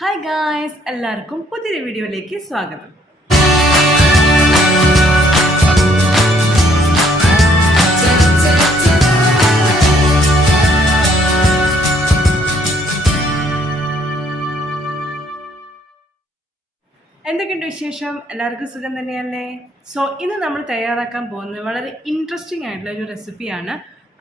Hi guys, എല്ലാവർക്കും പുതിയൊരു വീഡിയോയിലേക്ക് സ്വാഗതം. എന്തൊക്കെയുണ്ട് വിശേഷം? എല്ലാവർക്കും സുഖം തന്നെയല്ലേ? സോ ഇന്ന് നമ്മൾ തയ്യാറാക്കാൻ പോകുന്നത് വളരെ ഇൻട്രസ്റ്റിംഗ് ആയിട്ടുള്ള ഒരു റെസിപ്പിയാണ്.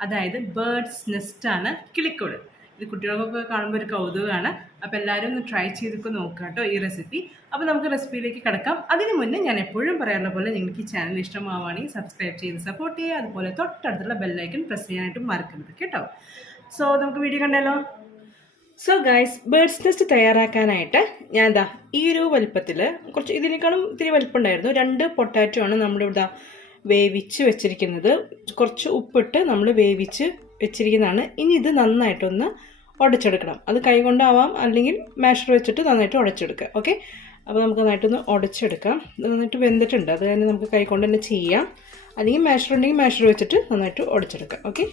അതായത് ബേർഡ്സ് നെസ്റ്റാണ്, കിളിക്കൂട്. ഇത് കുട്ടികൾക്കൊക്കെ കാണുമ്പോൾ ഒരു കൗതുകമാണ്. അപ്പോൾ എല്ലാവരും ഒന്ന് ട്രൈ ചെയ്തൊക്കെ നോക്കുക കേട്ടോ ഈ റെസിപ്പി. അപ്പോൾ നമുക്ക് റെസിപ്പിയിലേക്ക് കിടക്കാം. അതിന് മുന്നേ ഞാൻ എപ്പോഴും പറയാറുള്ള പോലെ നിങ്ങൾക്ക് ഈ ചാനൽ ഇഷ്ടമാവുകയാണെങ്കിൽ സബ്സ്ക്രൈബ് ചെയ്ത് സപ്പോർട്ട് ചെയ്യുക. അതുപോലെ തൊട്ടടുത്തുള്ള ബെല്ലൈക്കൺ പ്രസ് ചെയ്യാനായിട്ട് മറക്കരുത് കേട്ടോ. സോ നമുക്ക് വീഡിയോ കണ്ടാലോ. സോ ഗൈസ്, ബേർഡ്സ് നെസ്റ്റ് തയ്യാറാക്കാനായിട്ട് ഞാൻ എന്താ ഈ ഒരു വലുപ്പത്തിൽ, കുറച്ച് ഇതിനേക്കാളും ഇത്തിരി വലുപ്പമുണ്ടായിരുന്നു, 2 പൊട്ടാറ്റോ ആണ് നമ്മളിവിടെ വേവിച്ച് വെച്ചിരിക്കുന്നത്. കുറച്ച് ഉപ്പിട്ട് നമ്മൾ വേവിച്ച് വെച്ചിരിക്കുന്നതാണ്. ഇനി ഇത് നന്നായിട്ടൊന്ന് ഉടച്ചെടുക്കണം. അത് കൈ കൊണ്ടാവാം, അല്ലെങ്കിൽ മാഷർ വെച്ചിട്ട് നന്നായിട്ട് ഉടച്ചെടുക്കുക. ഓക്കെ, അപ്പോൾ നമുക്ക് നന്നായിട്ടൊന്ന് ഉടച്ചെടുക്കാം. ഇത് നന്നായിട്ട് വെന്തിട്ടുണ്ട്, അത് തന്നെ നമുക്ക് കൈ കൊണ്ട് തന്നെ ചെയ്യാം, അല്ലെങ്കിൽ മാഷർ ഉണ്ടെങ്കിൽ മാഷർ വെച്ചിട്ട് നന്നായിട്ട് ഉടച്ചെടുക്കാം. ഓക്കെ,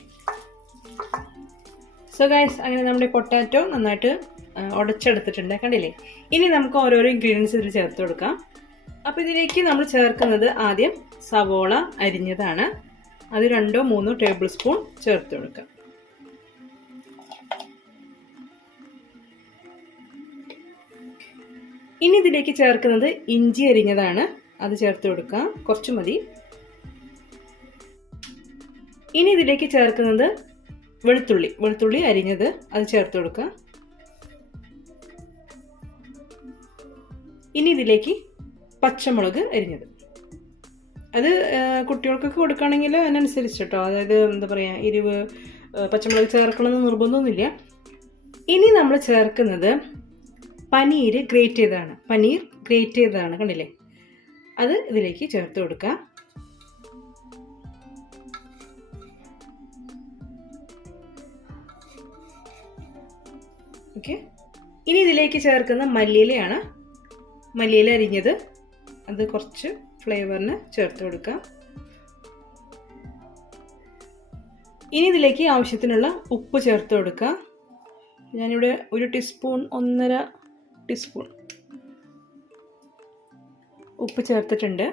സോ ഗൈസ്, അങ്ങനെ നമ്മുടെ പൊട്ടാറ്റോ നന്നായിട്ട് ഉടച്ചെടുത്തിട്ടുണ്ട്, കണ്ടില്ലേ? ഇനി നമുക്ക് ഓരോരോ ഇൻഗ്രീഡിയൻസ് ഇതിൽ ചേർത്ത് കൊടുക്കാം. അപ്പോൾ ഇതിലേക്ക് നമ്മൾ ചേർക്കുന്നത് ആദ്യം സവോള അരിഞ്ഞതാണ്. അത് 2-3 ടേബിൾ സ്പൂൺ ചേർത്ത് കൊടുക്കാം. ഇനി ഇതിലേക്ക് ചേർക്കുന്നത് ഇഞ്ചി അരിഞ്ഞതാണ്. അത് ചേർത്ത് കൊടുക്കാം, കുറച്ച് മതി. ഇനി ഇതിലേക്ക് ചേർക്കുന്നത് വെളുത്തുള്ളി അരിഞ്ഞത്, അത് ചേർത്ത് കൊടുക്കുക. ഇനി ഇതിലേക്ക് പച്ചമുളക് അരിഞ്ഞത്, അത് കുട്ടികൾക്കൊക്കെ കൊടുക്കുകയാണെങ്കിൽ അതിനനുസരിച്ച് കേട്ടോ. അതായത് എന്താ പറയുക, എരിവ് പച്ചമുളക് ചേർക്കണമെന്ന് നിർബന്ധമൊന്നുമില്ല. ഇനി നമ്മൾ ചേർക്കുന്നത് പനീർ ഗ്രേറ്റ് ചെയ്തതാണ്, കണ്ടില്ലേ? അത് ഇതിലേക്ക് ചേർത്ത് കൊടുക്കുക. ഓക്കെ, ഇനി ഇതിലേക്ക് ചേർക്കുന്ന മല്ലിയിലയാണ്, മല്ലിയില അരിഞ്ഞത്, അത് കുറച്ച് ഫ്ലേവറിന് ചേർത്ത് കൊടുക്കാം. ഇനി ഇതിലേക്ക് ആവശ്യത്തിനുള്ള ഉപ്പ് ചേർത്ത് കൊടുക്കുക. ഞാനിവിടെ 1 ടീസ്പൂൺ 1.5 ടീസ്പൂൺ ഉപ്പ് ചേർത്തിട്ടുണ്ട്.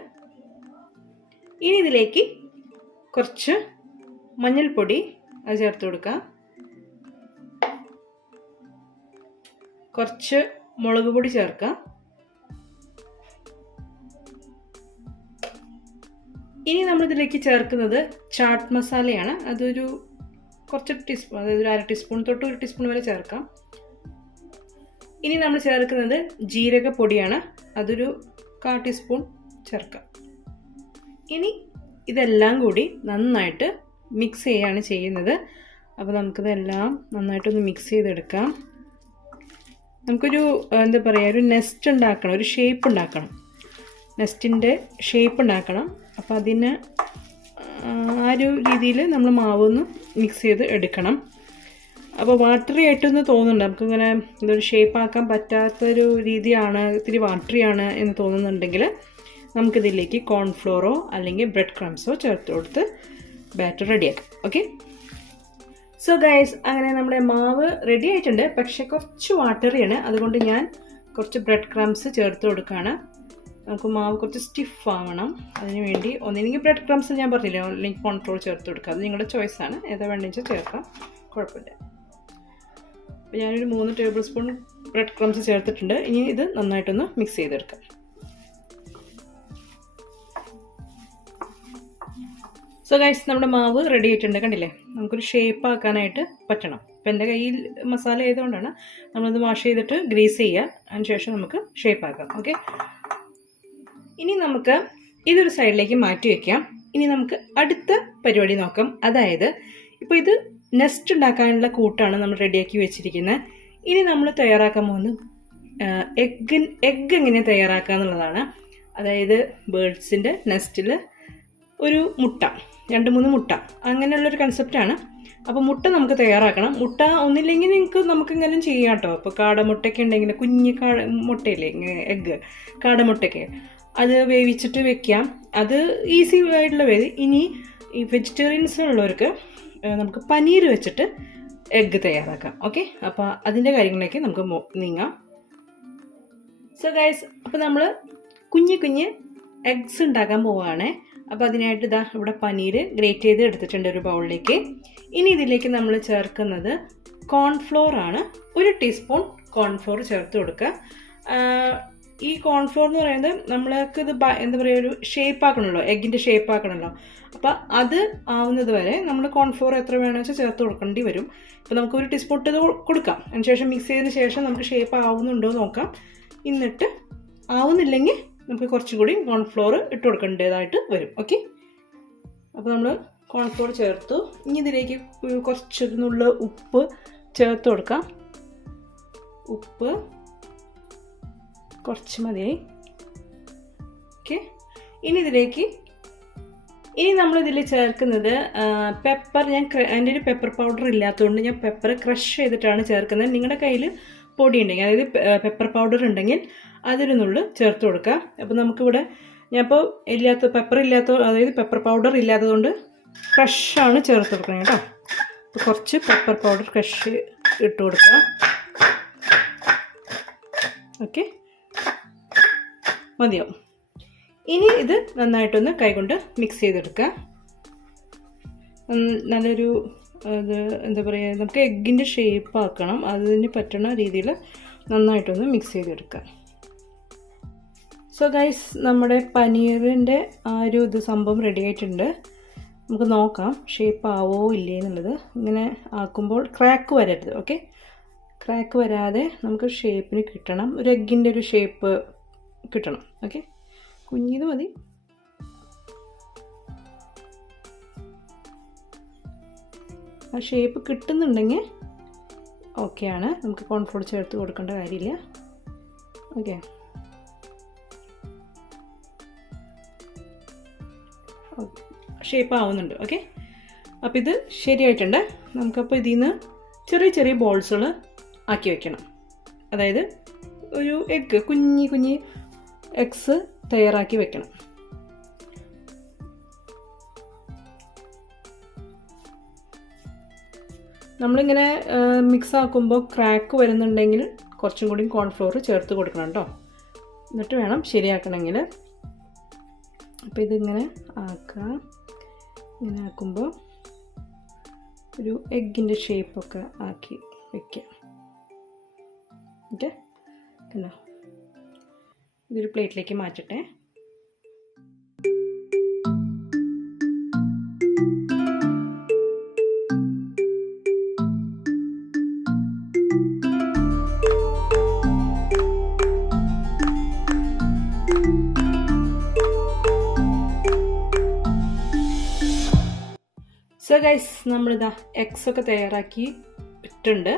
ഇനി ഇതിലേക്ക് കുറച്ച് മഞ്ഞൾപ്പൊടി അത് ചേർത്ത് കൊടുക്കുക. കുറച്ച് മുളക് പൊടി ചേർക്കാം. ഇനി നമ്മളിതിലേക്ക് ചേർക്കുന്നത് ചാട്ട് മസാലയാണ്. അതൊരു കുറച്ച് ടീസ്പൂൺ, അതായത് 1/2 ടീസ്പൂൺ തൊട്ട് 1 ടീസ്പൂൺ വരെ ചേർക്കാം. ഇനി നമ്മൾ ചേർക്കുന്നത് ജീരകപ്പൊടിയാണ്. അതൊരു 1/4 ടീസ്പൂൺ ചേർക്കാം. ഇനി ഇതെല്ലാം കൂടി നന്നായിട്ട് മിക്സ് ചെയ്യുകയാണ് ചെയ്യുന്നത്. അപ്പോൾ നമുക്കിതെല്ലാം നന്നായിട്ടൊന്ന് മിക്സ് ചെയ്തെടുക്കാം. നമുക്കൊരു എന്താ പറയുക, ഒരു നെസ്റ്റ് ഉണ്ടാക്കണം, ഒരു ഷേപ്പ് ഉണ്ടാക്കണം, നെസ്റ്റിൻ്റെ ഷേപ്പ് ഉണ്ടാക്കണം. അപ്പോൾ അതിന് ആ ഒരു രീതിയിൽ നമ്മൾ മാവൊന്ന് മിക്സ് ചെയ്ത് എടുക്കണം. അപ്പോൾ വാട്ടറി ആയിട്ടൊന്ന് തോന്നുന്നുണ്ട്, നമുക്കിങ്ങനെ ഇതൊരു ഷേപ്പ് ആക്കാൻ പറ്റാത്തൊരു രീതിയാണ്, ഇത്തിരി വാട്ടറിയാണ് എന്ന് തോന്നുന്നുണ്ടെങ്കിൽ നമുക്കിതിലേക്ക് കോൺഫ്ലോറോ അല്ലെങ്കിൽ ബ്രെഡ് ക്രംസോ ചേർത്ത് കൊടുത്ത് ബാറ്റർ റെഡിയാക്കാം. ഓക്കെ, സോ ഗൈസ്, അങ്ങനെ നമ്മുടെ മാവ് റെഡി ആയിട്ടുണ്ട്. പക്ഷേ കുറച്ച് വാട്ടറിയാണ്, അതുകൊണ്ട് ഞാൻ കുറച്ച് ബ്രെഡ് ക്രംസ് ചേർത്ത് കൊടുക്കുകയാണ്. നമുക്ക് മാവ് കുറച്ച് സ്റ്റിഫ് ആവണം, അതിന് വേണ്ടി ഒന്നില്ലെങ്കിൽ ബ്രെഡ് ക്രംസ് ഞാൻ പറഞ്ഞില്ല, അല്ലെങ്കിൽ കോൺഫ്ലോർ ചേർത്ത് കൊടുക്കുക. അത് നിങ്ങളുടെ ചോയ്സാണ്, ഏതാ വേണമെന്ന് വെച്ചാൽ ചേർക്കാം, കുഴപ്പമില്ല. അപ്പോൾ ഞാനൊരു 3 ടേബിൾ സ്പൂൺ ബ്രെഡ് ക്രംസ് ചേർത്തിട്ടുണ്ട്. ഇനി ഇത് നന്നായിട്ടൊന്ന് മിക്സ് ചെയ്തെടുക്കാം. സോ ഗൈസ്, നമ്മുടെ മാവ് റെഡി ആയിട്ടുണ്ട്, കണ്ടില്ലേ? നമുക്കൊരു ഷേപ്പ് ആക്കാനായിട്ട് പറ്റണം. അപ്പോൾ എൻ്റെ കയ്യിൽ മസാല ആയതുകൊണ്ടാണ്. നമ്മളത് വാഷ് ചെയ്തിട്ട് ഗ്രീസ് ചെയ്യുക, അതിനുശേഷം നമുക്ക് ഷേപ്പ് ആക്കാം. ഓക്കെ, ഇനി നമുക്ക് ഇതൊരു സൈഡിലേക്ക് മാറ്റി വയ്ക്കാം. ഇനി നമുക്ക് അടുത്ത പരിപാടി നോക്കാം. അതായത് ഇപ്പോൾ ഇത് നെസ്റ്റ് ഉണ്ടാക്കാനുള്ള കൂട്ടാണ് നമ്മൾ റെഡിയാക്കി വെച്ചിരിക്കുന്നത്. ഇനി നമ്മൾ തയ്യാറാക്കാൻ പോകുന്നത് എഗ്ഗ് എങ്ങനെ തയ്യാറാക്കുക എന്നുള്ളതാണ്. അതായത് ബേർഡ്സിൻ്റെ നെസ്റ്റിൽ ഒരു മുട്ട, 2-3 മുട്ട, അങ്ങനെയുള്ളൊരു കൺസെപ്റ്റാണ്. അപ്പോൾ മുട്ട നമുക്ക് തയ്യാറാക്കണം. മുട്ട ഒന്നില്ലെങ്കിൽ നമുക്കിങ്ങനെ ചെയ്യാം കേട്ടോ. ഇപ്പോൾ കാടമുട്ടയ്ക്ക് ഉണ്ടെങ്കിൽ കുഞ്ഞ് മുട്ടയില്ലേ, എഗ്ഗ് കാടമുട്ടയ്ക്ക്, അത് വേവിച്ചിട്ട് വെക്കാം. അത് ഈസി ആയിട്ടുള്ള വേദി. ഇനി ഈ വെജിറ്റേറിയൻസ് ഉള്ളവർക്ക് നമുക്ക് പനീർ വെച്ചിട്ട് എഗ്ഗ് തയ്യാറാക്കാം. ഓക്കെ, അപ്പോൾ അതിൻ്റെ കാര്യങ്ങളിലേക്ക് നമുക്ക് നീങ്ങാം. സോ ഗൈസ്, അപ്പോൾ നമ്മൾ കുഞ്ഞ് എഗ്സ് ഉണ്ടാക്കാൻ പോവുകയാണേ. അപ്പോൾ അതിനായിട്ട് ഇതാ ഇവിടെ പനീർ ഗ്രേറ്റ് ചെയ്ത് എടുത്തിട്ടുണ്ട് ഒരു ബൗളിലേക്ക്. ഇനി ഇതിലേക്ക് നമ്മൾ ചേർക്കുന്നത് കോൺഫ്ലോർ ആണ്. 1 ടീസ്പൂൺ കോൺഫ്ലോർ ചേർത്ത് കൊടുക്കുക. ഈ കോൺഫ്ലോർ എന്ന് പറയുന്നത് നമ്മൾക്ക് ഇത് എന്താ പറയുക, ഒരു ഷേപ്പ് ആക്കണമല്ലോ, എഗ്ഗിൻ്റെ ഷേപ്പ് ആക്കണമല്ലോ. അപ്പോൾ അത് ആവുന്നത് വരെ നമ്മൾ കോൺഫ്ലോർ എത്ര വേണമെന്ന് വെച്ചാൽ ചേർത്ത് കൊടുക്കേണ്ടി വരും. ഇപ്പോൾ നമുക്ക് 1 ടീസ്പൂൺ ഇട്ട് കൊടുക്കാം. അതിനുശേഷം മിക്സ് ചെയ്തതിന് ശേഷം നമുക്ക് ഷേപ്പ് ആവുന്നുണ്ടോ എന്ന് നോക്കാം. എന്നിട്ട് ആവുന്നില്ലെങ്കിൽ നമുക്ക് കുറച്ചും കൂടി കോൺഫ്ലോർ ഇട്ട് കൊടുക്കേണ്ടതായിട്ട് വരും. ഓക്കെ, അപ്പോൾ നമ്മൾ കോൺഫ്ലോർ ചേർത്തു. ഇനി ഇതിലേക്ക് കുറച്ചൊന്നുള്ള ഉപ്പ് ചേർത്ത് കൊടുക്കാം. ഉപ്പ് കുറച്ച് മതിയായി. ഓക്കെ, ഇനി നമ്മളിതിൽ ചേർക്കുന്നത് പെപ്പർ. എൻ്റെ ഒരു പെപ്പർ പൗഡർ ഇല്ലാത്തതുകൊണ്ട് ഞാൻ പെപ്പർ ക്രഷ് ചെയ്തിട്ടാണ് ചേർക്കുന്നത്. നിങ്ങളുടെ കയ്യിൽ പൊടി ഉണ്ടെങ്കിൽ, അതായത് പെപ്പർ പൗഡർ ഉണ്ടെങ്കിൽ അതിനൊന്നുള്ളിൽ ചേർത്ത് കൊടുക്കുക. അപ്പോൾ നമുക്കിവിടെ ഞാനിപ്പോൾ പെപ്പർ ഇല്ലാത്ത, അതായത് പെപ്പർ പൗഡർ ഇല്ലാത്തതുകൊണ്ട് ക്രഷാണ് ചേർത്ത് കൊടുക്കുന്നത് കേട്ടോ. അപ്പോൾ കുറച്ച് പെപ്പർ പൗഡർ ക്രഷ് ഇട്ട് കൊടുക്കുക. ഓക്കെ, മതിയാവും. ഇനി ഇത് നന്നായിട്ടൊന്ന് കൈകൊണ്ട് മിക്സ് ചെയ്തെടുക്കുക. നല്ലൊരു എന്താ പറയുക, നമുക്ക് എഗ്ഗിൻ്റെ ഷേപ്പ് ആക്കണം. അതിന് പറ്റുന്ന രീതിയിൽ നന്നായിട്ടൊന്ന് മിക്സ് ചെയ്തെടുക്കുക. സോ ഗൈസ്, നമ്മുടെ പനീറിൻ്റെ ആ ഒരു സംഭവം റെഡി ആയിട്ടുണ്ട്. നമുക്ക് നോക്കാം ഷേപ്പ് ആവോ ഇല്ലേ എന്നുള്ളത്. ഇങ്ങനെ ആക്കുമ്പോൾ ക്രാക്ക് വരരുത്. ഓക്കെ, ക്രാക്ക് വരാതെ നമുക്ക് ഷേപ്പിന് കിട്ടണം. ഒരു എഗ്ഗിൻ്റെ ഒരു ഷേപ്പ് കിട്ടണം. ഓക്കെ, കുഞ്ഞിത് മതി. ആ ഷേപ്പ് കിട്ടുന്നുണ്ടെങ്കിൽ ഓക്കെയാണ്. നമുക്ക് കോൺഫ്ലോർ ചേർത്ത് കൊടുക്കേണ്ട കാര്യമില്ല. ഓക്കെ, ഷേപ്പ് ആവുന്നുണ്ട്. ഓക്കെ, അപ്പോൾ ഇത് ശരിയായിട്ടുണ്ട്. നമുക്കപ്പോൾ ഇതിൽ നിന്ന് ചെറിയ ബോൾസുകൾ ആക്കി വെക്കണം. അതായത് ഒരു കുഞ്ഞി എഗ്സ് തയ്യാറാക്കി വെക്കണം. നമ്മളിങ്ങനെ മിക്സ് ആക്കുമ്പോൾ ക്രാക്ക് വരുന്നുണ്ടെങ്കിൽ കുറച്ചും കൂടി കോൺഫ്ലോർ ചേർത്ത് കൊടുക്കണം കേട്ടോ. എന്നിട്ട് വേണം ശരിയാക്കണമെങ്കിൽ. അപ്പോൾ ഇതിങ്ങനെ ആക്കുക. ഇങ്ങനെ ആക്കുമ്പോൾ ഒരു എഗ്ഗിൻ്റെ ഷേപ്പൊക്കെ ആക്കി വയ്ക്കുക. ഓക്കെ, കണ്ടോ? ഇതൊരു പ്ലേറ്റിലേക്ക് മാറ്റട്ടെ. സോ ഗൈസ്, നമ്മളിതാ എഗ്സൊക്കെ തയ്യാറാക്കി ഇട്ടുണ്ട്.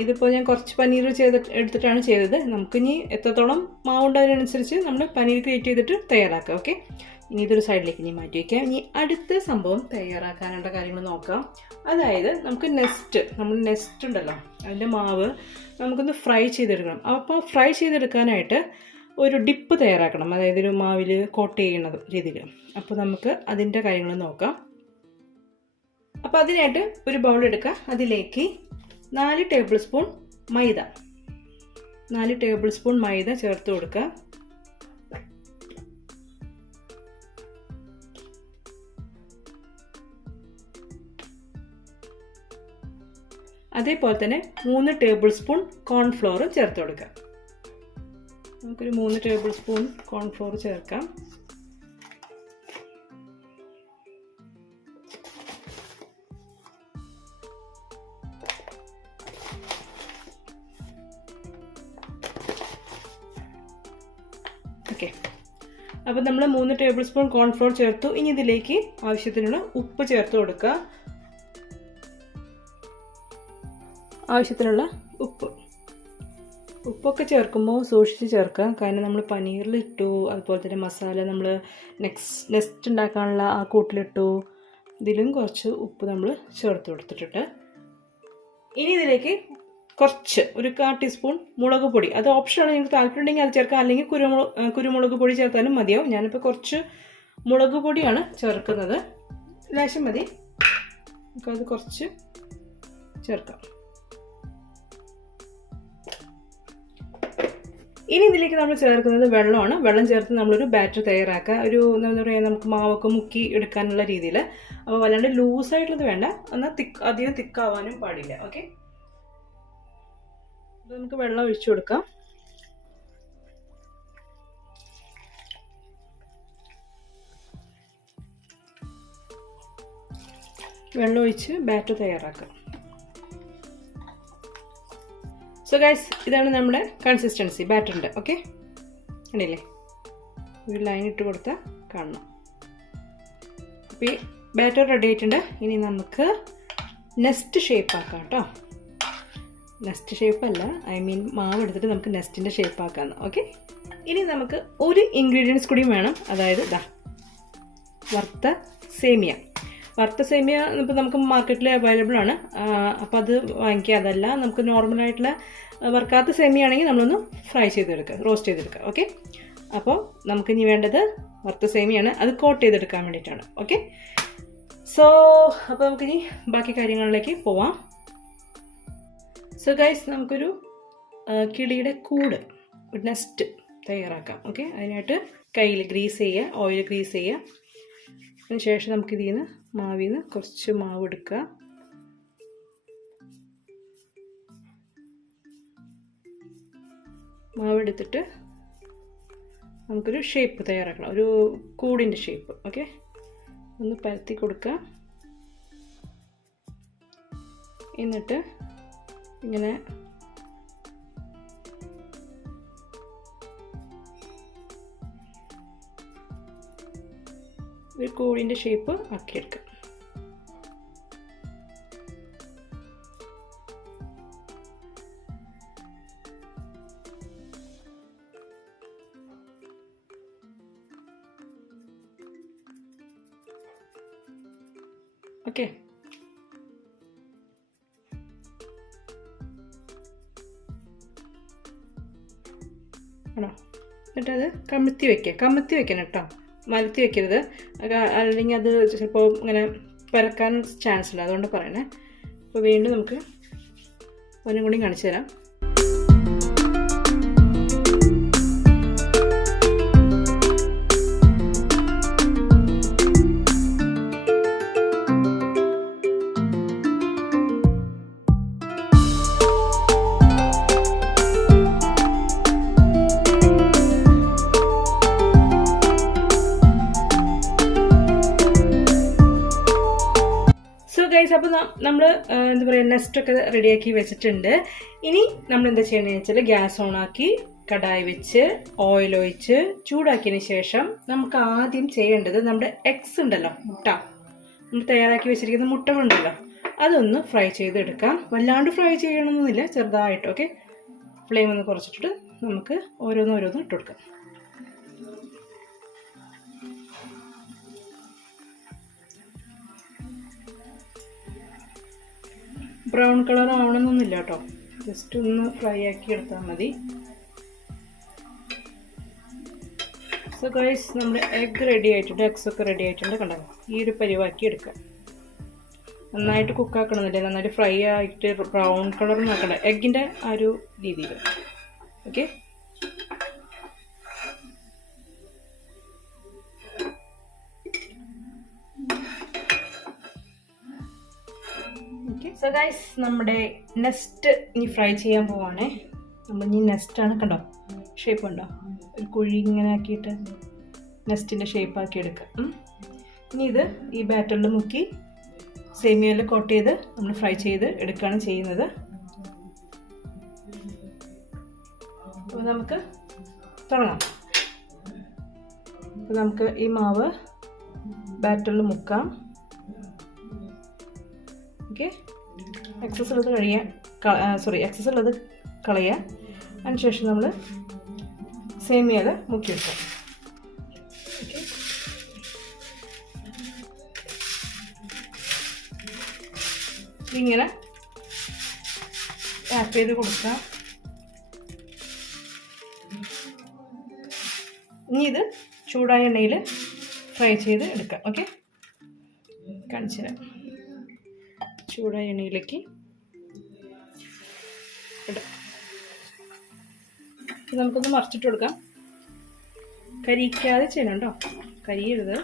ഇതിപ്പോൾ ഞാൻ കുറച്ച് പനീർ എടുത്തിട്ടാണ് ചെയ്തത്. നമുക്കിനി എത്രത്തോളം മാവുണ്ടതിനനുസരിച്ച് നമ്മൾ പനീർ ക്രിയേറ്റ് ചെയ്തിട്ട് തയ്യാറാക്കാം. ഓക്കെ, ഇനി ഇതൊരു സൈഡിലേക്ക് ഇനി മാറ്റി വയ്ക്കാം. ഇനി അടുത്ത സംഭവം തയ്യാറാക്കാനുള്ള കാര്യങ്ങൾ നോക്കാം. അതായത് നമുക്ക് നെസ്റ്റ് ഉണ്ടല്ലോ, അതിൻ്റെ മാവ് നമുക്കൊന്ന് ഫ്രൈ ചെയ്തെടുക്കണം. അപ്പോൾ ഫ്രൈ ചെയ്തെടുക്കാനായിട്ട് ഒരു ഡിപ്പ് തയ്യാറാക്കണം. അതായത് ഒരു മാവിൽ കോട്ട് ചെയ്യുന്ന രീതിയിൽ. അപ്പോൾ നമുക്ക് അതിൻ്റെ കാര്യങ്ങൾ നോക്കാം. അപ്പോൾ അതിനായിട്ട് ഒരു ബൗൾ എടുക്കുക. അതിലേക്ക് 4 ടേബിൾ സ്പൂൺ മൈദ ചേർത്ത് കൊടുക്കുക. അതേപോലെ തന്നെ 3 ടേബിൾ സ്പൂൺ കോൺഫ്ലോർ ചേർത്ത് കൊടുക്കുക. നമുക്കൊരു 3 ടേബിൾ സ്പൂൺ കോൺഫ്ലോർ ചേർക്കാം. ഓക്കെ, അപ്പോൾ നമ്മൾ 3 ടേബിൾ സ്പൂൺ കോൺഫ്ലോർ ചേർത്തു. ഇനി ഇതിലേക്ക് ആവശ്യത്തിനുള്ള ഉപ്പ് ചേർത്ത് കൊടുക്കുക. ആവശ്യത്തിനുള്ള ഉപ്പൊക്കെ ചേർക്കുമ്പോൾ സൂക്ഷിച്ച് ചേർക്കുക. കാരണം നമ്മൾ പനീറിലിട്ടു, അതുപോലെ തന്നെ മസാല നമ്മൾ നെക്സ്റ്റ് ഉണ്ടാക്കാനുള്ള ആ കൂട്ടിലിട്ടു. ഇതിലും കുറച്ച് ഉപ്പ് നമ്മൾ ചേർത്ത് കൊടുത്തിട്ടുണ്ട്. ഇനി ഇതിലേക്ക് കുറച്ച് ഒരു 1/4 ടീസ്പൂൺ മുളക് പൊടി. അത് ഓപ്ഷനാണ്. നിങ്ങൾക്ക് താല്പര്യമുണ്ടെങ്കിൽ അത് ചേർക്കാം, അല്ലെങ്കിൽ കുരുമുളക് പൊടി ചേർത്താലും മതിയാവും. ഞാനിപ്പോൾ കുറച്ച് മുളക് പൊടിയാണ് ചേർക്കുന്നത്. ലേശം മതി, നമുക്കത് കുറച്ച് ചേർക്കാം. ഇനി ഇതിലേക്ക് നമ്മൾ ചേർക്കുന്നത് വെള്ളമാണ്. വെള്ളം ചേർത്ത് നമ്മളൊരു ബാറ്റർ തയ്യാറാക്കുക. ഒരു എന്താ പറയുക, നമുക്ക് മാവൊക്കെ മുക്കി എടുക്കാനുള്ള രീതിയിൽ. അപ്പോൾ വല്ലാണ്ട് ലൂസായിട്ടുള്ളത് വേണ്ട, എന്നാൽ അധികം തിക്കാവാനും പാടില്ല. ഓക്കെ, അപ്പോൾ നമുക്ക് വെള്ളം ഒഴിച്ചു കൊടുക്കാം. വെള്ളം ഒഴിച്ച് ബാറ്റർ തയ്യാറാക്കാം. സോ ഗൈസ്, ഇതാണ് നമ്മുടെ കൺസിസ്റ്റൻസി ബാറ്ററിൻ്റെ. ഓക്കെ, കണ്ടില്ലേ, ഒരു ലൈൻ ഇട്ട് കൊടുത്താൽ കാണണം. അപ്പോൾ ഈ ബാറ്റർ റെഡി ആയിട്ടുണ്ട്. ഇനി നമുക്ക് നെസ്റ്റ് ഷേപ്പ് ആക്കാം കേട്ടോ. നെസ്റ്റ് ഷേപ്പ് അല്ല, ഐ മീൻ മാവ് എടുത്തിട്ട് നമുക്ക് നെസ്റ്റിൻ്റെ ഷേപ്പ് ആക്കാമെന്ന്. ഓക്കെ, ഇനി നമുക്ക് ഒരു ഇൻഗ്രീഡിയൻസ് കൂടിയും വേണം, അതായത് ഇതാ വറുത്ത സേമിയ. വറുത്ത സേമിയ ഇപ്പോൾ നമുക്ക് മാർക്കറ്റിൽ അവൈലബിൾ ആണ്. അപ്പോൾ അത് വാങ്ങിക്കുക. അതല്ല, നമുക്ക് നോർമലായിട്ടുള്ള വറുക്കാത്ത സേമിയ ആണെങ്കിൽ നമ്മളൊന്ന് ഫ്രൈ ചെയ്തെടുക്കുക, റോസ്റ്റ് ചെയ്തെടുക്കുക. ഓക്കെ, അപ്പോൾ നമുക്കിനി വേണ്ടത് വറുത്ത സേമിയാണ്. അത് കോട്ട് ചെയ്തെടുക്കാൻ വേണ്ടിയിട്ടാണ്. ഓക്കെ, സോ അപ്പോൾ നമുക്കിനി ബാക്കി കാര്യങ്ങളിലേക്ക് പോവാം. സോ ഗൈസ്, നമുക്കൊരു കിളിയുടെ കൂട്, ഒരു നെസ്റ്റ് തയ്യാറാക്കാം. ഓക്കെ, അതിനായിട്ട് കയ്യിൽ ഗ്രീസ് ചെയ്യുക, ഓയിൽ ഗ്രീസ് ചെയ്യുക. അതിനുശേഷം നമുക്കിതിൽ നിന്ന് മാവിൽ നിന്ന് കുറച്ച് മാവ് എടുക്കുക. മാവ് എടുത്തിട്ട് നമുക്കൊരു ഷേപ്പ് തയ്യാറാക്കണം, ഒരു കൂടിൻ്റെ ഷേപ്പ്. ഓക്കെ, ഒന്ന് പരത്തി കൊടുക്കുക. എന്നിട്ട് ഇങ്ങനെ ഒരു കോഴിൻ്റെ ഷേപ്പ് ആക്കിയെടുക്കുക. ഓക്കെ, ആണോ? എന്നിട്ടത് കമഴ്ത്തി വെക്കണം കേട്ടോ, മലത്തി വെക്കരുത്. അല്ലെങ്കിൽ അത് ചിലപ്പോൾ ഇങ്ങനെ പരക്കാൻ ചാൻസ് ഉണ്ട്, അതുകൊണ്ട് പറയണേ. അപ്പോൾ വീണ്ടും നമുക്ക് ഒന്നും കൂടി കാണിച്ചു തരാം. അപ്പോൾ നമ്മൾ എന്താ പറയുക, നെസ്റ്റൊക്കെ റെഡിയാക്കി വെച്ചിട്ടുണ്ട്. ഇനി നമ്മൾ എന്താ ചെയ്യണമെന്ന് വെച്ചാൽ ഗ്യാസ് ഓണാക്കി കടായി വെച്ച് ഓയിൽ ഒഴിച്ച് ചൂടാക്കിയതിന് ശേഷം നമുക്ക് ആദ്യം ചെയ്യേണ്ടത് നമ്മുടെ എഗ്സ് ഉണ്ടല്ലോ, മുട്ട, നമ്മൾ തയ്യാറാക്കി വെച്ചിരിക്കുന്ന മുട്ടകളുണ്ടല്ലോ, അതൊന്ന് ഫ്രൈ ചെയ്തെടുക്കാം. വല്ലാണ്ട് ഫ്രൈ ചെയ്യണമെന്നില്ല, ചെറുതായിട്ട്. ഓക്കെ, ഫ്ലെയിം ഒന്ന് കുറച്ചിട്ട് നമുക്ക് ഓരോന്നും ഇട്ട് കൊടുക്കാം. ബ്രൗൺ കളർ ആവണമെന്നൊന്നുമില്ല കേട്ടോ, ജസ്റ്റ് ഒന്ന് ഫ്രൈ ആക്കി എടുത്താൽ മതി. സോ ഗൈസ്, നമ്മുടെ എഗ്ഗ് റെഡി ആയിട്ടുണ്ട്, എഗ്സൊക്കെ റെഡി ആയിട്ടുണ്ട്. കണ്ടോ, ഈ ഒരു പരിവാക്കി എടുക്കാം. നന്നായിട്ട് കുക്കാക്കണമെന്നില്ല, നന്നായിട്ട് ഫ്രൈ ആയിട്ട് ബ്രൗൺ കളർ നോക്കണ്ട, എഗ്ഗിൻ്റെ ആ ഒരു രീതിയിൽ. ഓക്കെ, സോ ഗൈസ്, നമ്മുടെ നെസ്റ്റ് ഇനി ഫ്രൈ ചെയ്യാൻ പോവാണേ. നമ്മൾ ഇനി നെസ്റ്റാണ്, കണ്ടോ ഷേപ്പ് ഉണ്ടോ, ഒരു കുഴി ഇങ്ങനെ ആക്കിയിട്ട് നെസ്റ്റിൻ്റെ ഷേപ്പ് ആക്കി എടുക്കുക. ഇനി ഇത് ഈ ബാറ്ററിൽ മുക്കി സേമിയയിൽ കോട്ട് ചെയ്ത് നമ്മൾ ഫ്രൈ ചെയ്ത് എടുക്കുകയാണ് ചെയ്യുന്നത്. അപ്പോൾ നമുക്ക് തുടങ്ങാം. അപ്പോൾ നമുക്ക് ഈ മാവ് ബാറ്ററിൽ മുക്കാം. ഓക്കെ, എക്സസ് ഉള്ളത് എക്സസ് ഉള്ളത് കളയുക. അതിനുശേഷം നമ്മൾ സേമിയയിൽ മുക്കി വെക്കാം. ഓക്കെ, ഇങ്ങനെ ടാപ്പ് ചെയ്ത് കൊടുക്കാം. ഇനി ഇത് ചൂടായ എണ്ണയിൽ ഫ്രൈ ചെയ്ത് എടുക്കാം. ഓക്കെ, കാണിച്ചു തരാം. ചൂടായ എണ്ണയിലേക്ക് ഇടാം. നമുക്കൊന്ന് മറിച്ചിട്ട് കൊടുക്കാം. കരിക്കാതെ ചെയ്യണം കേട്ടോ, കരിയരുത്.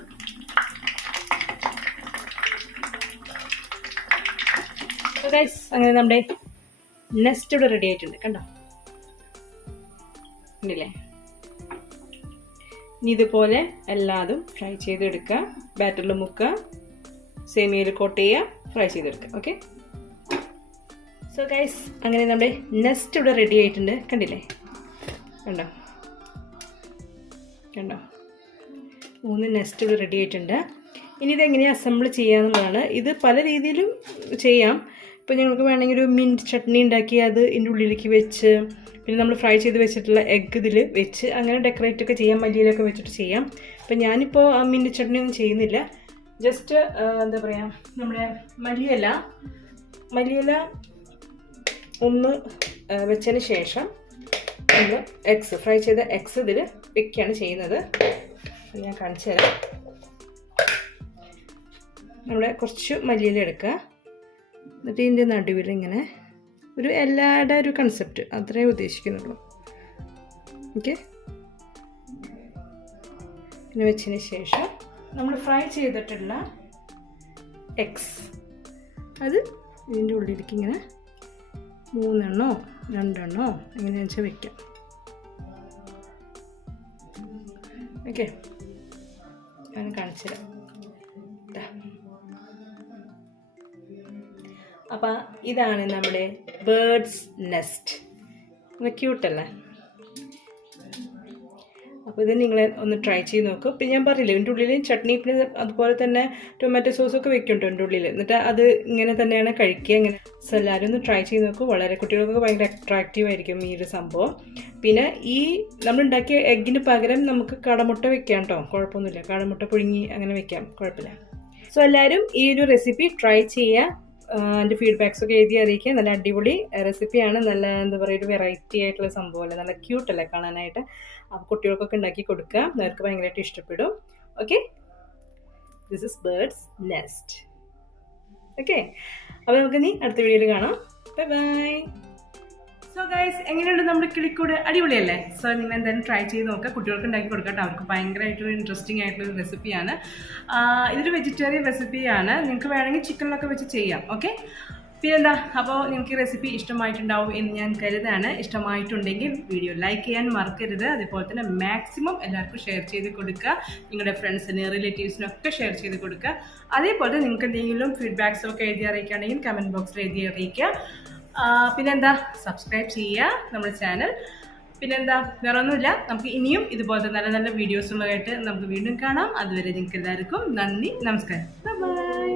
ഗൈസ് അങ്ങനെ നമ്മുടെ നെസ്റ്റ് ഇവിടെ റെഡി ആയിട്ടുണ്ട്, കണ്ടോ ഉണ്ടല്ലേ. ഇനി ഇതുപോലെ എല്ലാതും ഫ്രൈ ചെയ്തെടുക്കുക. ബാറ്ററിൽ മുക്കുക, സേമിയയിൽ കോട്ട് ചെയ്യുക, ഫ്രൈ ചെയ്തെടുക്കുക. ഓക്കെ. സോ ഗൈസ് അങ്ങനെ നമ്മുടെ നെസ്റ്റ് ഇവിടെ റെഡി ആയിട്ടുണ്ട്, കണ്ടില്ലേ, കണ്ടോ കണ്ടോ 3 നെസ്റ്റ് ഇവിടെ റെഡി ആയിട്ടുണ്ട്. ഇനി ഇതെങ്ങനെയാണ് അസംബിൾ ചെയ്യാമെന്നുള്ളതാണ്. ഇത് പല രീതിയിലും ചെയ്യാം. ഇപ്പോൾ ഞങ്ങൾക്ക് വേണമെങ്കിൽ ഒരു മിൻറ്റ് ചട്നി ഉണ്ടാക്കി അത് ഇതിൻ്റെ ഉള്ളിലേക്ക് വെച്ച്, പിന്നെ നമ്മൾ ഫ്രൈ ചെയ്ത് വെച്ചിട്ടുള്ള എഗ്ഗ് ഇതിൽ വെച്ച് അങ്ങനെ ഡെക്കറേറ്റ് ഒക്കെ ചെയ്യാം, മല്ലിയിലൊക്കെ വെച്ചിട്ട് ചെയ്യാം. അപ്പം ഞാനിപ്പോൾ ആ മിൻറ്റ് ചട്നി ഒന്നും ചെയ്യുന്നില്ല. ജസ്റ്റ് എന്താ പറയുക, നമ്മുടെ മല്ലിയില ഒന്ന് വെച്ചതിന് ശേഷം നമ്മൾ എഗ്സ്, ഫ്രൈ ചെയ്ത എഗ്സ് ഇതിൽ വെക്കുകയാണ് ചെയ്യുന്നത്. ഞാൻ കാണിച്ചു തരാം. നമ്മൾ കുറച്ച് മല്ലിയില എടുക്കുക, എന്നിട്ട് ഇതിൻ്റെ നടുവിൽ ഇങ്ങനെ ഒരു എല്ലാവരുടെ ഒരു കൺസെപ്റ്റ് അത്രേ ഉദ്ദേശിക്കുന്നുള്ളൂ. ഓക്കെ. പിന്നെ വെച്ചതിന് ശേഷം നമ്മൾ ഫ്രൈ ചെയ്തിട്ടുള്ള എഗ്സ് അത് ഇതിൻ്റെ ഉള്ളിലേക്ക് ഇങ്ങനെ 3 എണ്ണോ 2 എണ്ണോ എങ്ങനെയാണെന്ന് വെച്ചാൽ വയ്ക്കാം. ഓക്കെ, ഞാൻ കാണിച്ചു തരാം. അപ്പം ഇതാണ് നമ്മുടെ ബേർഡ്സ് നെസ്റ്റ്. ക്യൂട്ടല്ലേ? അപ്പോൾ ഇത് നിങ്ങൾ ഒന്ന് ട്രൈ ചെയ്ത് നോക്കും. പിന്നെ ഞാൻ പറഞ്ഞില്ലേ, ഇതിൻ്റെ ഉള്ളിൽ ചട്നി പിന്നെ അതുപോലെ തന്നെ ടൊമാറ്റോ സോസൊക്കെ വെക്കുന്നുണ്ട് എൻ്റെ ഉള്ളിൽ. എന്നിട്ട് അത് ഇങ്ങനെ തന്നെയാണ് കഴിക്കുക. ഇങ്ങനെ സോ എല്ലാവരും ഒന്ന് ട്രൈ ചെയ്ത് നോക്കും. വളരെ കുട്ടികൾക്കൊക്കെ ഭയങ്കര അട്രാക്റ്റീവ് ആയിരിക്കും ഈ ഒരു സംഭവം. പിന്നെ ഈ നമ്മളുണ്ടാക്കിയ എഗ്ഗിന് പകരം നമുക്ക് കടമുട്ട വെക്കാം കേട്ടോ, കുഴപ്പമൊന്നുമില്ല. കടമുട്ട പുഴുങ്ങി അങ്ങനെ വെക്കാം, കുഴപ്പമില്ല. സോ എല്ലാവരും ഈ ഒരു റെസിപ്പി ട്രൈ ചെയ്യുക. എൻ്റെ ഫീഡ്ബാക്സൊക്കെ എഴുതി അറിയിക്കുക. നല്ല അടിപൊളി റെസിപ്പിയാണ്. നല്ല എന്താ പറയുക, ഒരു വെറൈറ്റി ആയിട്ടുള്ള സംഭവമല്ലേ, നല്ല ക്യൂട്ടല്ലേ കാണാനായിട്ട്. അപ്പോൾ കുട്ടികൾക്കൊക്കെ ഉണ്ടാക്കി കൊടുക്കുക, അവർക്ക് ഭയങ്കരമായിട്ട് ഇഷ്ടപ്പെടും. Okay, this is birds nest. Okay, അപ്പോൾ നമുക്ക് ഇനി അടുത്ത വീഡിയോയിൽ കാണാം. Bye bye. സോ ഗൈസ് എങ്ങനെയുണ്ട് നമ്മുടെ കിളിക്കൂട്? അടിപൊളിയല്ലേ? സോ നിങ്ങൾ എന്തായാലും ട്രൈ ചെയ്ത് നോക്കുക, കുട്ടികൾക്ക് ഉണ്ടാക്കി കൊടുക്കട്ടെ. അവർക്ക് ഭയങ്കരമായിട്ടൊരു ഇൻട്രസ്റ്റിംഗ് ആയിട്ടുള്ളൊരു റെസിപ്പിയാണ്. ഇതൊരു വെജിറ്റേറിയൻ റെസിപ്പിയാണ്. നിങ്ങൾക്ക് വേണമെങ്കിൽ ചിക്കനിലൊക്കെ വെച്ച് ചെയ്യാം. ഓക്കെ, പിന്നെന്താ, അപ്പോൾ നിങ്ങൾക്ക് ഈ റെസിപ്പി ഇഷ്ടമായിട്ടുണ്ടാവും എന്ന് ഞാൻ കരുതാണ്. ഇഷ്ടമായിട്ടുണ്ടെങ്കിൽ വീഡിയോ ലൈക്ക് ചെയ്യാൻ മറക്കരുത്. അതേപോലെ തന്നെ മാക്സിമം എല്ലാവർക്കും ഷെയർ ചെയ്ത് കൊടുക്കുക. നിങ്ങളുടെ ഫ്രണ്ട്സിന്, റിലേറ്റീവ്സിനൊക്കെ ഷെയർ ചെയ്ത് കൊടുക്കുക. അതേപോലെ നിങ്ങൾക്ക് എന്തെങ്കിലും ഫീഡ്ബാക്സൊക്കെ എഴുതി അറിയിക്കുകയാണെങ്കിൽ കമൻറ്റ് ബോക്സിൽ എഴുതി അറിയിക്കുക. പിന്നെന്താ, സബ്സ്ക്രൈബ് ചെയ്യുക നമ്മുടെ ചാനൽ. പിന്നെന്താ, വേറെ ഒന്നുമില്ല. നമുക്ക് ഇനിയും ഇതുപോലത്തെ നല്ല നല്ല വീഡിയോസുള്ളതായിട്ട് നമുക്ക് വീണ്ടും കാണാം. അതുവരെ നിങ്ങൾക്ക് എല്ലാവർക്കും നന്ദി, നമസ്കാരം, ബൈ.